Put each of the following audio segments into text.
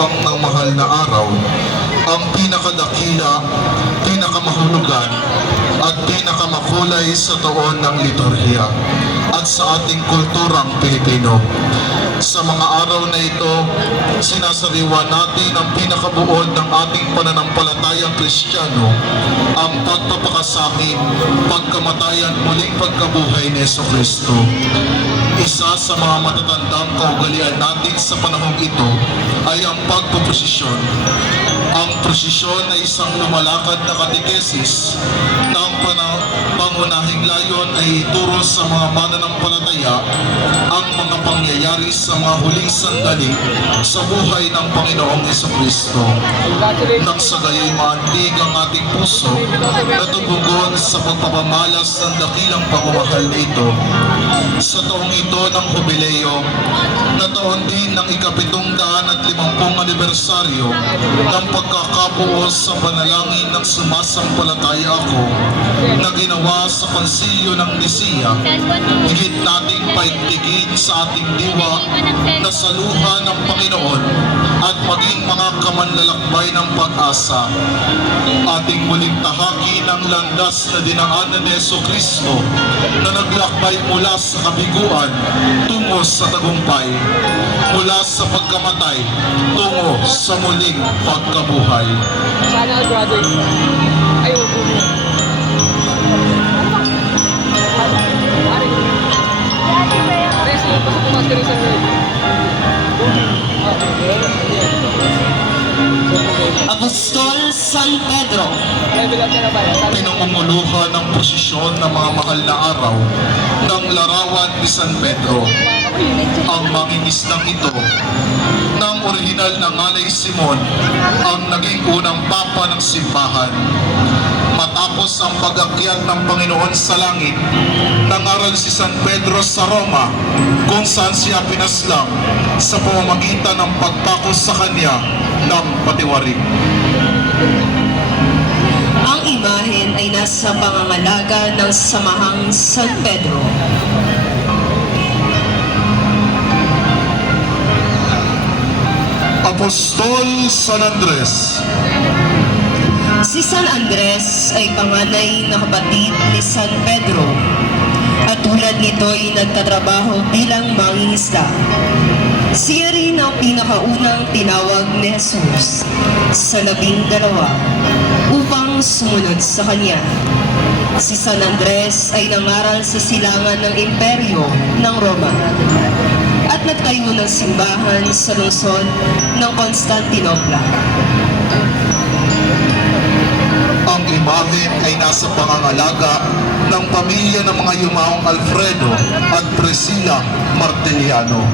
katuwang ng mahal na araw, ang pinakadakila, pinakamahulugan, at pinakamakulay sa taon ng liturhiya at sa ating kulturang Pilipino. Sa mga araw na ito, sinasariwa natin ang pinakabuod ng ating pananampalatayang Kristiyano, ang pagpapakasakit, pagkamatayan, muling pagkabuhay ni Jesucristo. Isa sa mga matatandang kaugalian natin sa panahong ito ay ang pagpuprosisyon. Ang prosesyon ay isang lumalakad na katekesis na ang pangunahing layon ay ituro sa mga mananampalataya ang mga pangyayari sa mga huling sandali sa buhay ng Panginoong Jesucristo. Nang sa gayoy maantig ang ating puso na tumugon sa pagpapamalas ng dakilang pagmamahal nito. Sa taong ito ng Jubileo, na taon din ng ika-750 anibersaryo ng pagkakabuo sa panalangin ng sumasampalataya ako na ginawa sa Konsilyo ng Nicea, higit nating paigtigin sa ating diwa na saluhan ng Panginoon at maging mga kamanlalakbay ng pag-asa. Ating muling tahakin ang landas na dinaanan ni Jesucristo na naglakbay mula sa kabiguan tungo sa tagumpay, mula sa pagkamatay tungo sa muling pagkabuhay. Sana all brothers. Ay, huwag po. Apostol San Pedro. Pinangunguluhan ng posisyon ng mga mahal na araw ng larawan ni San Pedro. Ang mangingisdang ito ng orihinal na ngalay Simon ang naging unang papa ng simbahan. Matapos ang pag-akyat ng Panginoon sa langit, nangaral si San Pedro sa Roma kung saan siya pinaslang sa pamamagitan ng pagpako sa kanya ng patiwarik. Ang imahen ay nasa pangangalaga ng Samahang San Pedro. Apostol San Andres. Si San Andres ay panganay na kapatid ni San Pedro at tulad nito'y nagtatrabaho bilang mangingisda. Siya rin ang pinakaunang tinawag ni Jesus sa 12 upang sumunod sa kanya. Si San Andres ay nangaral sa silangan ng imperyo ng Roma at nagtayo ng simbahan sa lungsod ng Constantinople. Ang imahen ay nasa pangangalaga ng pamilya ng mga yumaong Alfredo at Priscilla Martiliano.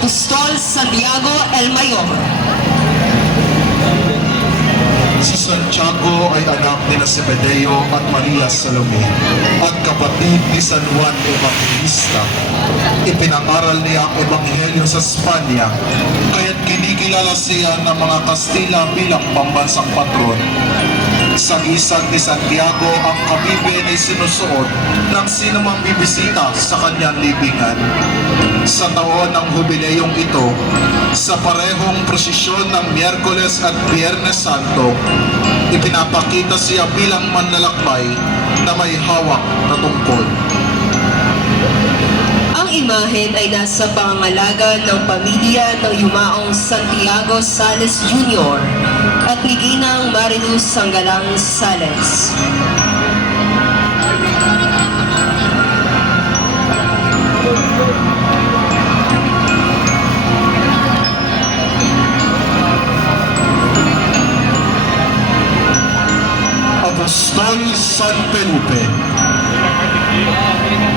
Apostol Santiago el Mayor. Si Santiago ay anak ni Zebedeo at Maria Salome at kapatid ni San Juan Evangelista. Ipinangaral niya ang Ebanghelyo sa Espanya, kaya't kinikilala siya ng mga Kastila bilang pambansang patron. Sa gisag ni Santiago, ang kabibe ay sinusuot ng sinumang bibisita sa kanyang libingan. Sa taon ng Jubileyong ito, sa parehong prosesyon ng Miyerkules at Biyernes Santo, ipinapakita siya bilang manlalakbay na may hawak na tungkol. Ang imahen ay nasa pangangalaga ng pamilya ng yumaong Santiago Sales Jr. at ni Ginang Marinus Sanggalang Sales. Apostol San Felipe.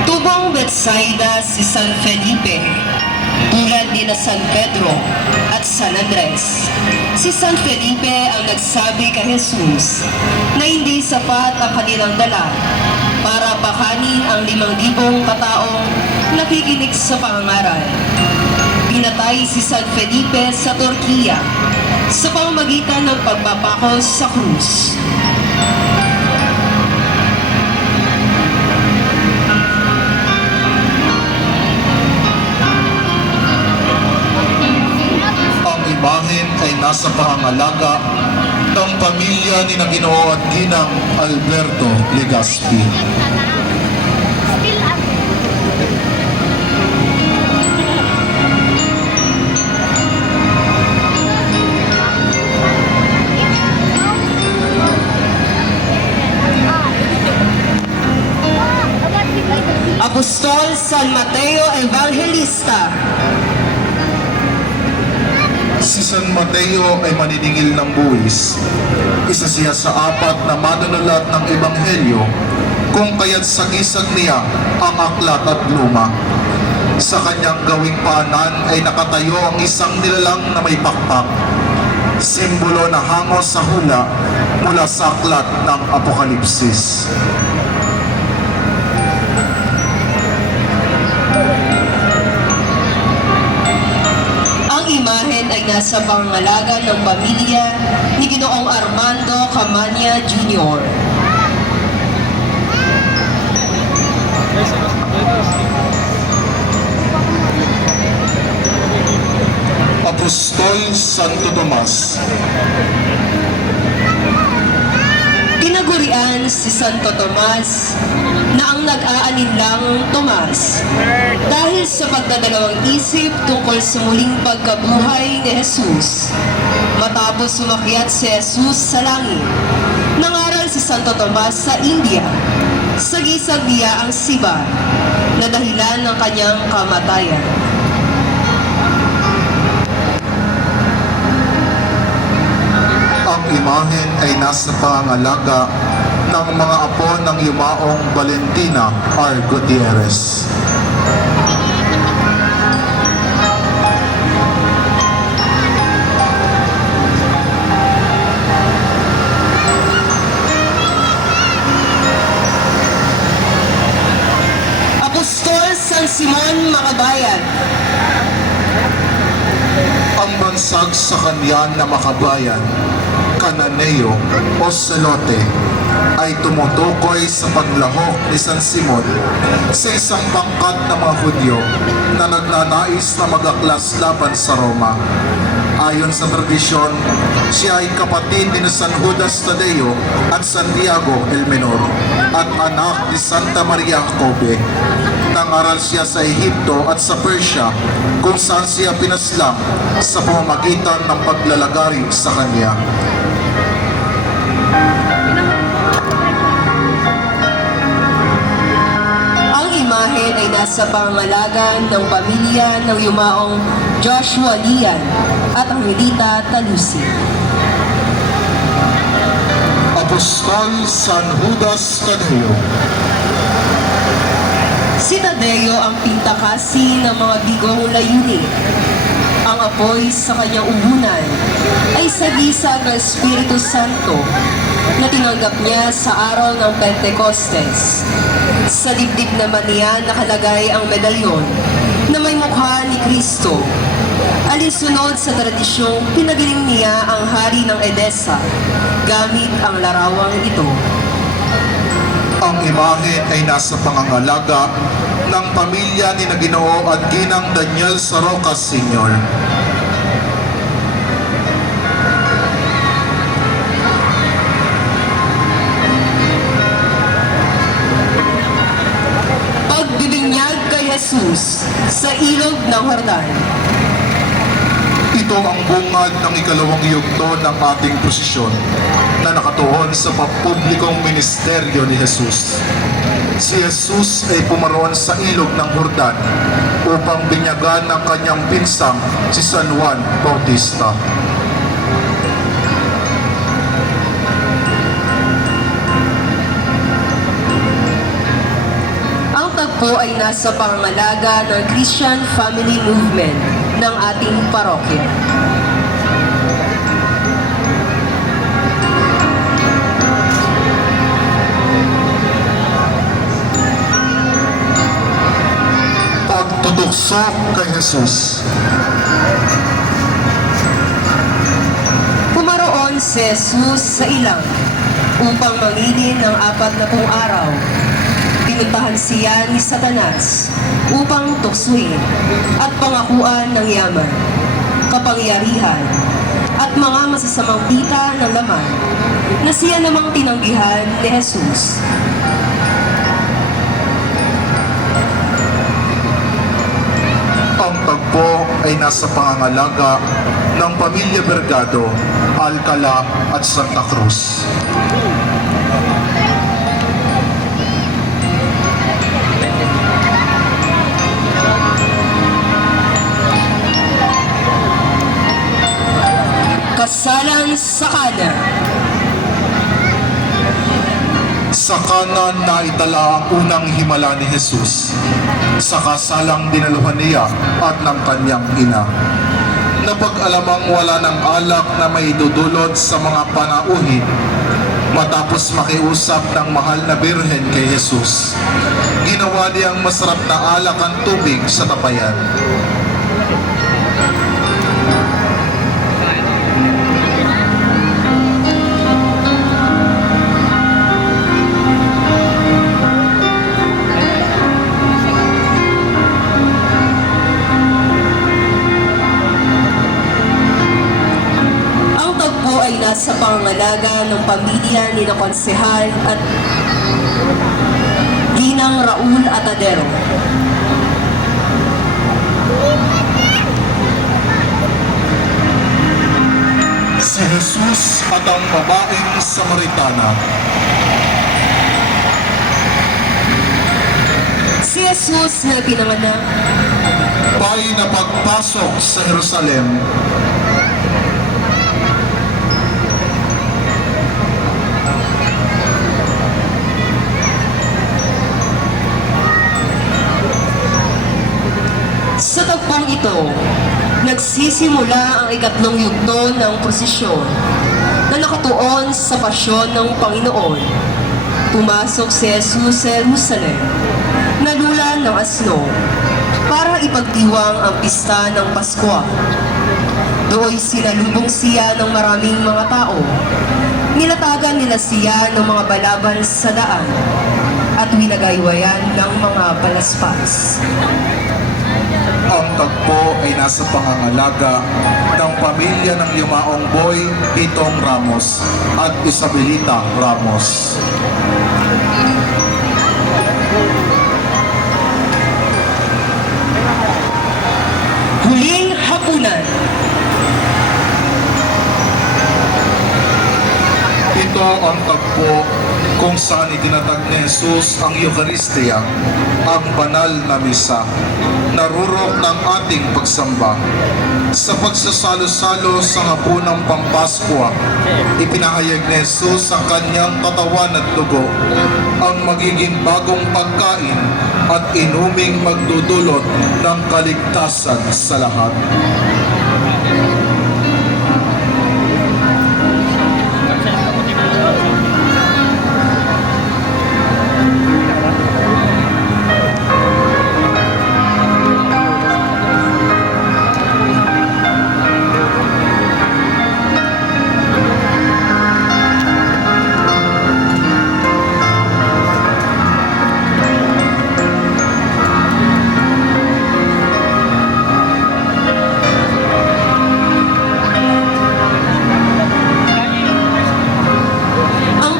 Tubong Betsaida si San Felipe, tulad ni na San Pedro at San Andres. Si San Felipe ang nagsabi kay Jesus na hindi sapat ang kanilang dala para pakanin ang 5,000 kataong nakikinig sa pangangaral. Pinatay si San Felipe sa Turkiya sa pamamagitan ng pagpapako sa krus. Ang imahen ay nasa pangangalaga ng pamilya ni Ginoo at Ginang Alberto Legaspi. Apostol San Mateo Evangelista. Si San Mateo ay maniningil ng buwis. Isa siya sa apat na manunulat ng Ebanghelyo, kung kaya't sagisag niya ang aklat at luma. Sa kanyang gawing paanan ay nakatayo ang isang nilalang na may pakpak, simbolo na hango sa hula mula sa aklat ng Apokalipsis. Ang imahen ay nasa pangangalaga ng pamilya ni Ginoong Armando Camania Jr. Apostol Santo Tomas. Tinagurian si Santo Tomas na ang nag-aaninlang Tomas dahil sa pagdadalawang isip tungkol sa muling pagkabuhay ni Jesus. Matapos sumakyat si Jesus sa langit, nangaral si Santo Tomas sa India. Sagisag niya ang siba na dahilan ng kanyang kamatayan. Ang imahen ay nasa pangangalaga ng mga apo ng yumaong Valentina R. Gutierrez. Apostol San Simon Makabayan. Ang bansag sa kanyan na makabayan, Cananeo o Celote, ay tumutukoy sa paglahok ni San Simon sa isang bangkad ng mga Hudyo na nagnanais na mag-aklas laban sa Roma. Ayon sa tradisyon, siya ay kapatid ni San Judas Tadeo at Santiago el Menor at anak ni Santa Maria Jacobe. Nangaral siya sa Ehipto at sa Persia kung saan siya pinaslang sa pamamagitan ng paglalagari sa kanya. Ang imahen ay nasa pangangalaga ng pamilya ng yumaong Joshua Lian at ang Hilita Talusi. Apostol San Judas Tadeo. Si Tadeo ang pintakasi ng mga bigong layunin. Ang apoy sa kanyang ubunan ay sagisag ng Espiritu Santo na tinanggap niya sa araw ng Pentecostes. Sa dibdib naman niya nakalagay ang medalyon na may mukha ni Kristo. Alinsunod sa tradisyong pinagaling niya ang hari ng Edessa gamit ang larawang ito. Ang imahe ay nasa pangangalaga ng pamilya ni Ginoo at Ginang Daniel Sarocas Sr. Pagbibinyag kay Jesus sa ilog ng Jordan. Ito ang bungad ng ikalawang yugto ng ating prosesyon na nakatuon sa pampublikong ministeryo ni Jesus. Si Jesus ay pumaroon sa ilog ng Jordan upang binyagan ng kanyang pinsang si San Juan Bautista. Ang tagpo ay nasa pangangalaga ng Christian Family Movement ng ating parokya. Pagtusok kay Jesus. Pumaroon si Jesus sa ilang upang mangilin ng 40 araw. Pinuntahan siya ni Satanas upang tuksuin at pangakuan ng yaman, kapangyarihan, at mga masasamang pita ng laman na siya namang tinanggihan ni Jesus. Ang tagpo ay nasa pangangalaga ng Pamilya Bergado, Alcala at Santa Cruz. Kasalan sa kanan. Sa kanan na itala ang unang himala ni Jesus, sa kasalang dinaluhan niya at ng kanyang ina. Napag-alamang wala ng alak na may dudulot sa mga panauhin, matapos makiusap ng mahal na birhen kay Jesus, ginawa niyang masarap na alak ang tubig sa tapayan. Ay nasa pangangalaga ng pamilya ni na Konsehal at Ginang Raul Atadero. Si Jesus at ang babaeng Samaritana. Si Jesus na pinanganak Pay na pagpasok sa Jerusalem, sa tagpong ito, nagsisimula ang ikatlong yugto ng prosesyon na nakatuon sa pasyon ng Panginoon. Pumasok si Jesus sa Jerusalem, nalulan ng asno, para ipagdiwang ang pista ng Pasko. Doon sinalubong siya ng maraming mga tao. Nilatagan nila siya ng mga balaban sa daan at winagaywayan ng mga palaspas. ang tagpo ay nasa pangangalaga ng pamilya ng Yumaong Boy, Pitong Ramos at Isabelita Ramos. Huling hapunan. Ito ang tagpo kung saan itinatag ni Jesus ang Eucharistia, ang banal na misa, narurok ng ating pagsamba. Sa pagsasalo-salo sa hapunang Pampaskwa, ipinahayag ni Jesus ang kanyang katawan at dugo, ang magiging bagong pagkain at inuming magdudulot ng kaligtasan sa lahat.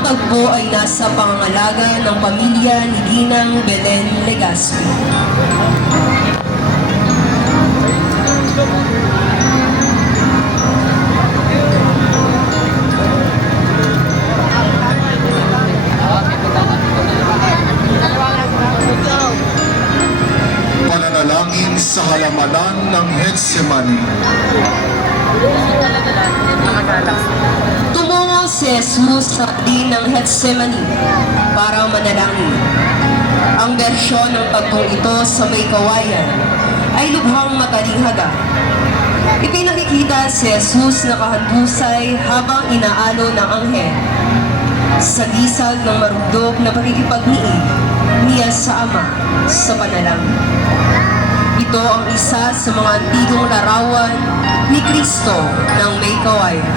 Tagpo ay nasa pangangalaga ng pamilya ni Ginang Belen Legaspi. Pananalangin sa halamanan ng Getsemani. Tumungo si Jesus sa din ng Getsemani para manalangin. Ang bersyon ng tagpong ito sa may kawayan ay lubhang matalinghaga. Ipinakikita si Jesus na kahandusay habang inaalo ng anghel sa gisag ng marugdog na pakikipagniig niya sa Ama sa panalangin. Ito ang isa sa mga antigong larawan ni Kristo ng may kawayan.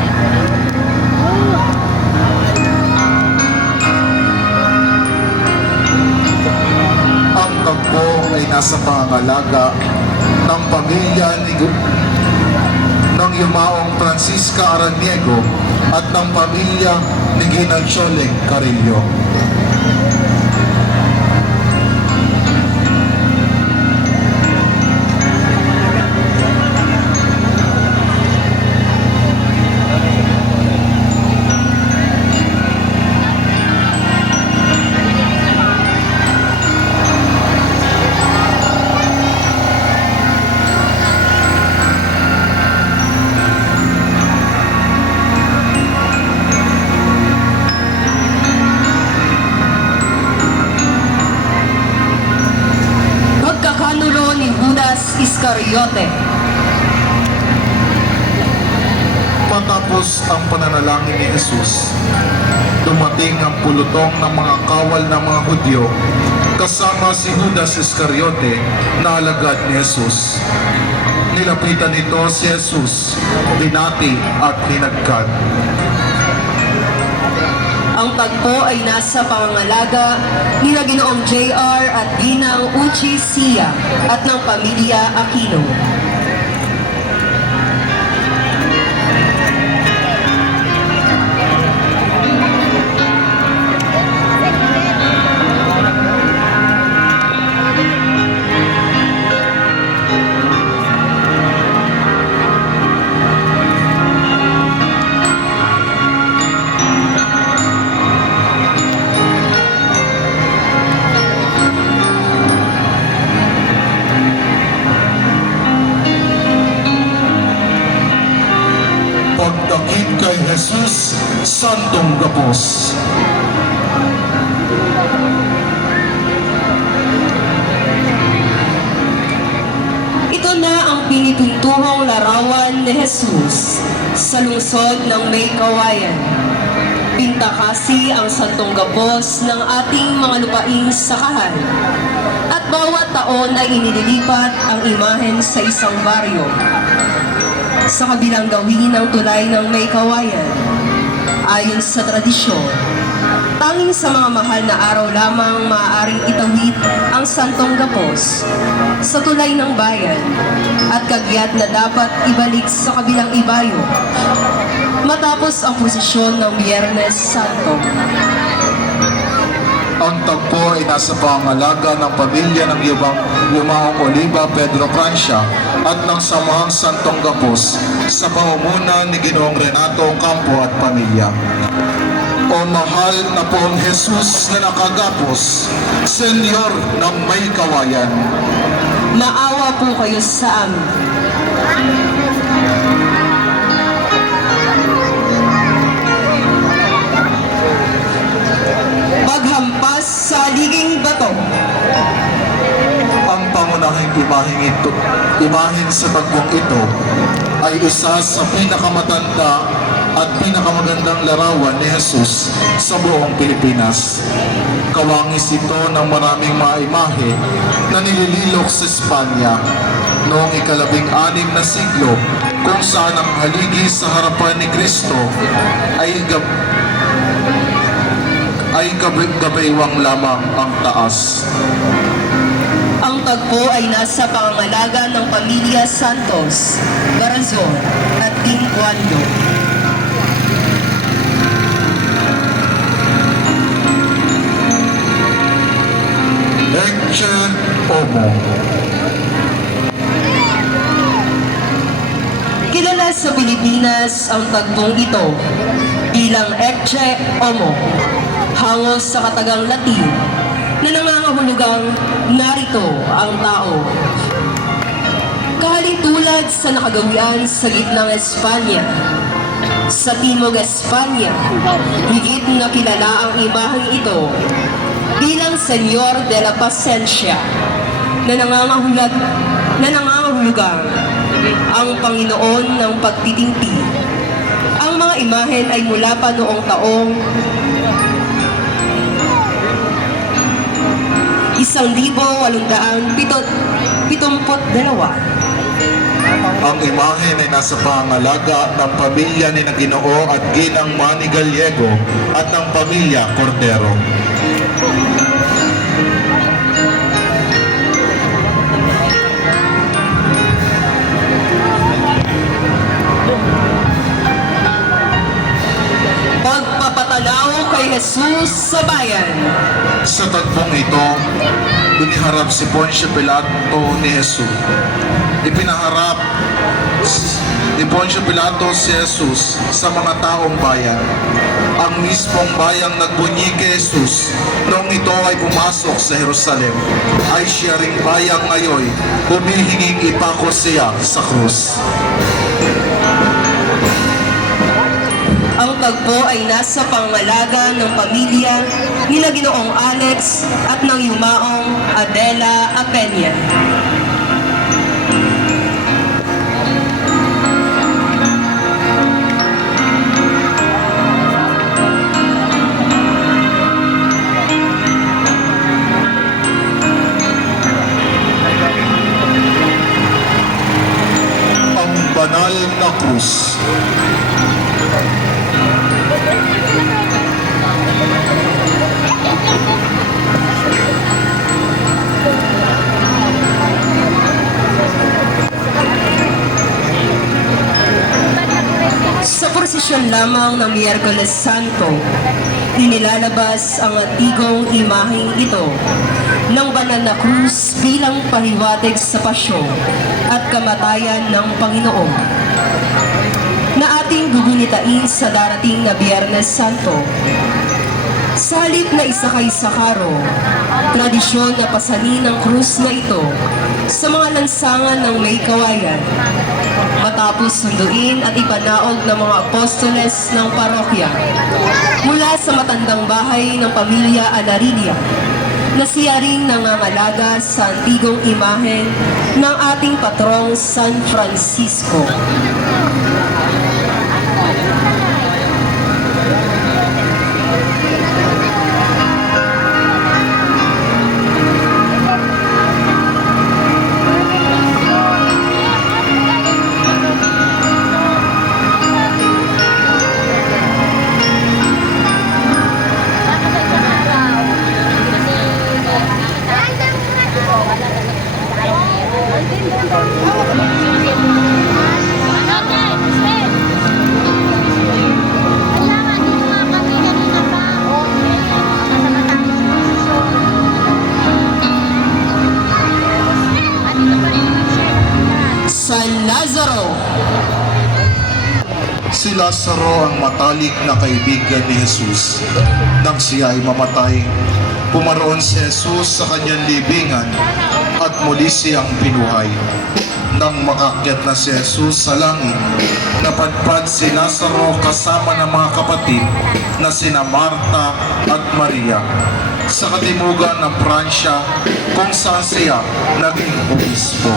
Ang tagpo ay nasa pangangalaga ng pamilya ng yumaong Francisca Araniego at ng pamilya ni Ginang Choleng Carillo. Pagkakanulo ni Judas Iscariote. Matapos ang pananalangin ni Jesus, dumating ang pulutong ng mga kawal ng mga Hudyo kasama si Judas Iscariote na alagad ni Jesus. Nilapitan nito si Jesus, binati at hinagkan. Ang tagpo ay nasa pangangalaga ni Ginoong JR at Ginang Uchi Sia at ng pamilya Aquino. Pagdakip kay Jesus, Santong Gapos. Ito na ang pinitunturong larawan ni Jesus sa lungsod ng May Kawayan. Pinta kasi ang Santong Gapos ng ating mga lupaing sakahan. At bawat taon ay inililipat ang imahen sa isang baryo. Sa kabilang gawin ng tulay ng May Kawayan, ayon sa tradisyon, tanging sa mga mahal na araw lamang maaaring itawid ang Santong Gapos sa tulay ng bayan at kagyat na dapat ibalik sa kabilang ibayo matapos ang prosesyon ng Biyernes Santo. Ang tagpo ay nasa pangangalaga ng pamilya ng Yumaong Oliva Pedro Francia at ng Samahang Santong Gapos sa pamumuno ni Ginoong Renato Campo at pamilya. O mahal na Poong Jesus na nakagapos, Senyor ng May Kawayan, Maawa po kayo sa amin. Maghampas sa liging bato. ang pangunahing imahin sa tagpong ito ay isa sa pinakamatanda at pinakamagandang larawan ni Jesus sa buong Pilipinas. Kawangis ito ng maraming mga imahe na nilililok sa Espanya noong ika-16 na siglo, kung saan ang haligi sa harapan ni Kristo ay gabaywang lamang ang taas. Ang tagpo ay nasa pangangalaga ng pamilya Santos, Garazon at Team Guando. Ecce Homo. Kilala sa Pilipinas ang tagpong ito bilang Ecce Homo, hangos sa katagang Latin na nangangahulugang narito ang tao. Kahalintulad sa nakagawian sa gitnang Espanya, sa Timog Espanya, higit na kilala ang imaheng ito bilang Senyor de la Pacencia na nangangahulugang ang Panginoon ng pagtitingti. Ang mga imahen ay mula pa noong taong 1870 72. Ang imahen ay nasa pangalaga ng pamilya ni Ginoo at Ginang Manny Gallego at ng pamilya Cordero. Pagpapatanaw kay Jesus sa bayan. Sa tagpong ito, iniharap si Poncio Pilato ni Jesus. Ipinaharap ni Poncio Pilato si Jesus sa mga taong bayan. Ang mismong bayang nagbunyi kay Jesus noong ito ay pumasok sa Jerusalem ay siya ring bayang ngayon humihinging ipako siya sa krus. Ang tagpo ay nasa pangalaga ng pamilya ni Ginoong Alex at ng yumaong Adela Apenya. Ang banal na krus. Sa prosesyon lamang ng Miyerkules Santo, inilalabas ang antigong imaheng ito ng banal na krus bilang pahiwatig sa pasyon at kamatayan ng Panginoon na ating gugunitain sa darating na Biyernes Santo. Sa halip na isakay sa karo, tradisyon na pasanin ng krus na ito sa mga lansangan ng may kawayan, matapos sunduin at ipanaog ng mga apostoles ng parokya mula sa matandang bahay ng pamilya Alarilia na siya ring nangangalaga sa antigong imahen ng ating patrong San Francisco. San Lazaro. Si Lazaro ang matalik na kaibigan ni Jesus. Nang siya ay mamatay, pumaroon si Jesus sa kanyang libingan at muli siyang pinuhay. Nang makakyat na si Jesus sa langit, napadpad si Lazaro kasama ng mga kapatid na sina Marta at Maria sa katimugan ng Pransya kung saan siya naging obispo.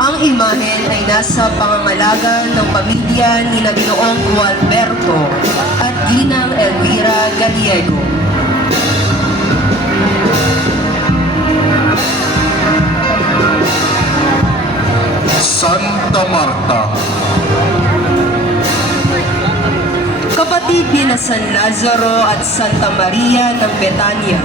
Ang imahen ay nasa pangangalaga ng pamilya ni Ginoong Gualberto at Ginang Elvira Gallego. Santa Marta. Kapatid ni na San Lazaro at Santa Maria ng Betania.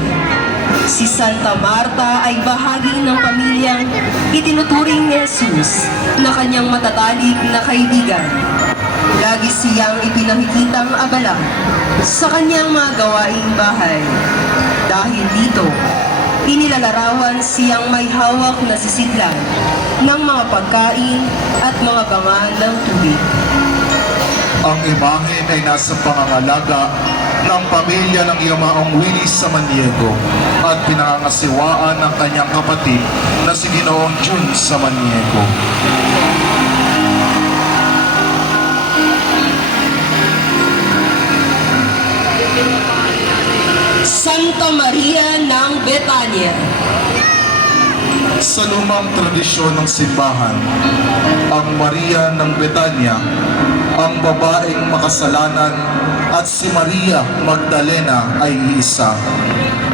Si Santa Marta ay bahagi ng pamilyang itinuturing ni Jesus na kanyang matatalig na kaibigan. Lagi siyang ipinakikitang abala sa kanyang mga gawaing bahay. Dahil dito, inilalarawan siyang may hawak na sisidlan ng mga pagkain at mga banga ng tubig. Ang imahen ay nasa pangangalaga ng pamilya ng yumaong Willie Samaniego at pinangangasiwaan ng kanyang kapatid na si Ginoong Jun Samaniego. Santa Maria ng Betania. Sa lumang tradisyon ng simbahan, ang Maria ng Betania, ang babaeng makasalanan at si Maria Magdalena ay iisa.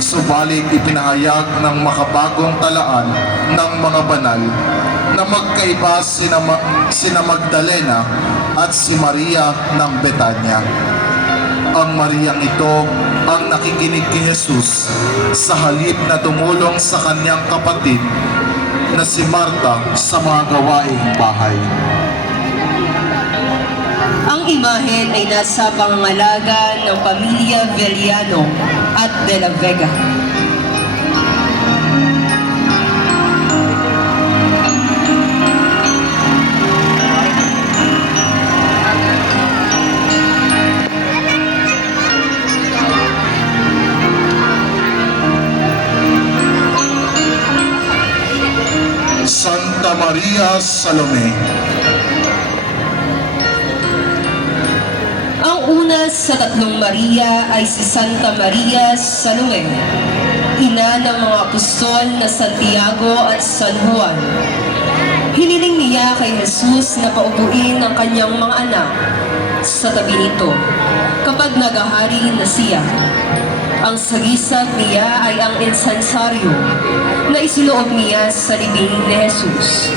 Subalit ipinahayag ng makabagong talaan ng mga banal na magkaiba sina Magdalena at si Maria ng Betanya. Ang Mariyang ito ang nakikinig kay Jesus sa halip na tumulong sa kanyang kapatid na si Marta sa mga gawaing bahay. Ang imahen ay nasa pangangalaga ng pamilya Veliano at De la Vega. Santa Maria Salome. Ang una sa tatlong Maria ay si Santa Maria Salome, ina ng mga apostol na Santiago at San Juan. Hiniling niya kay Jesus na paupuin ang kanyang mga anak sa tabi nito kapag nagahari na siya. Ang sagisag niya ay ang insensaryo na isinoob niya sa libing ni Jesus.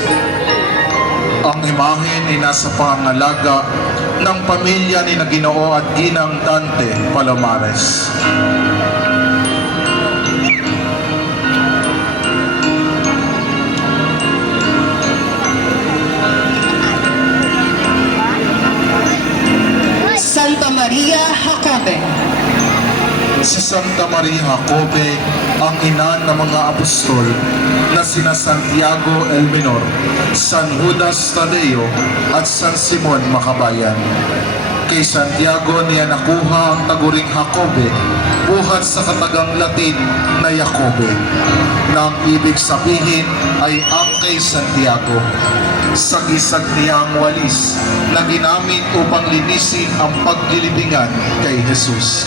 Ang imahen ay nasa pangangalaga ng pamilya ni na Ginoo at Ginang Dante Palomares. Santa Maria Jacobe. Si Santa Maria Jacobe ang ina ng mga apostol na sina Santiago el Menor, San Judas Tadeo at San Simon Makabayan. Kay Santiago niya nakuha ang taguring Jacobe buhat sa katagang Latin na Jacobe, na ang ibig sabihin ay ang kay Santiago. Sagisag niya ang walis na ginamit upang linisin ang paglilibingan kay Jesus.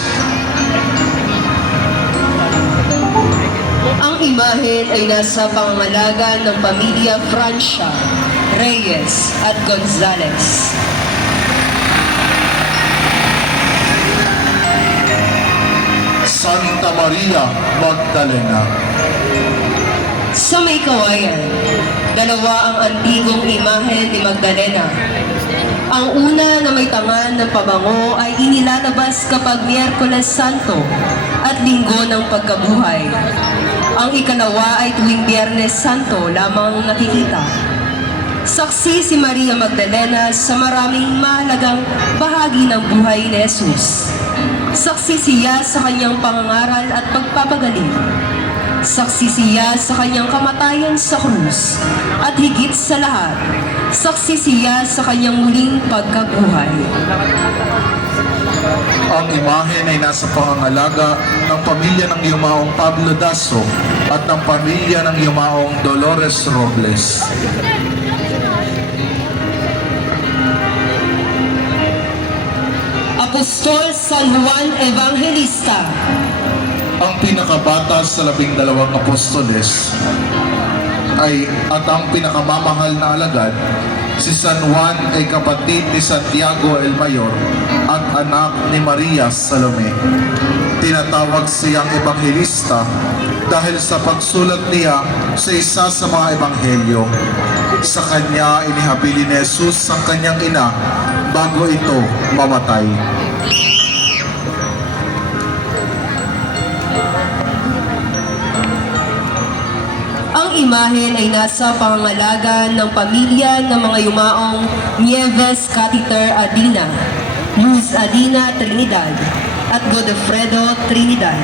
Ang imahen ay nasa pangangalaga ng pamilya Francia, Reyes at Gonzales. Santa Maria Magdalena. Sa may kawayan, dalawa ang antigong imahen ni Magdalena. Ang una na may tangan ng pabango ay inilalabas kapag Miyerkules Santo at Linggo ng Pagkabuhay. Ang ikalawa ay tuwing Biyernes Santo lamang nakikita. Saksi si Maria Magdalena sa maraming mahalagang bahagi ng buhay ni Jesus. Saksi siya sa kanyang pangangaral at pagpapagaling. Saksi siya sa kanyang kamatayan sa krus. At higit sa lahat, saksi siya sa kanyang muling pagkabuhay. Ang imahen ay nasa pangangalaga ng pamilya ng yumaong Pablo Daso at ng pamilya ng yumaong Dolores Robles. Apostol San Juan Evangelista. Ang pinakabata sa 12 apostoles at ang pinakamamahal na alagad, si San Juan ay kapatid ni Santiago el Mayor at anak ni Maria Salome. Tinatawag siyang ebanghelista dahil sa pagsulat niya sa isa sa mga ebanghelyo. Sa kanya inihabilin ni Jesus ang kanyang ina bago ito mamatay. Ang imahen ay nasa pangangalaga ng pamilya ng mga yumaong Nieves Catiter Adina, Luz Adina Trinidad, at Godofredo Trinidad.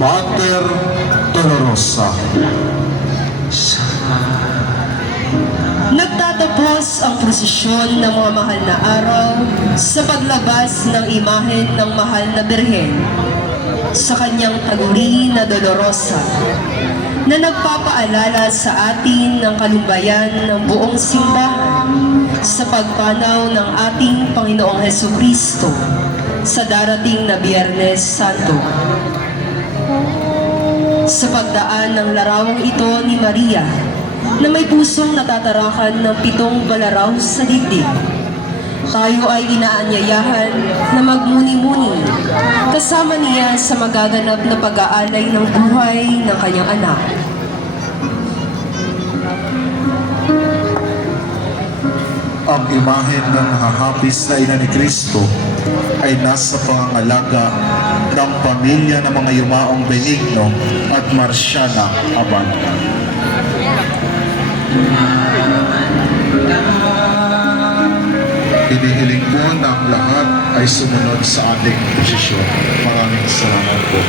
Mater Dolorosa. Nagtatapos ang prosesyon ng mga mahal na araw sa paglabas ng imahen ng mahal na Birhen sa kanyang taguri na Dolorosa, na nagpapaalala sa atin ng kalumbayan ng buong simbahan sa pagpanaw ng ating Panginoong Hesukristo sa darating na Biyernes Santo. Sa pagdaan ng larawang ito ni Maria, na may pusong natatarakan ng 7 balaraw sa dibdib, tayo ay inaanyayahan na magmuni-muni kasama niya sa magaganap na pag-aalay ng buhay ng kanyang anak. Ang imahen ng hahapis na ina ni Kristo ay nasa pangangalaga ng pamilya ng mga yumaong Benigno at Marciana Abante. Hinihiling po na ang lahat ay sumunod sa ating posisyon. Maraming salamat po.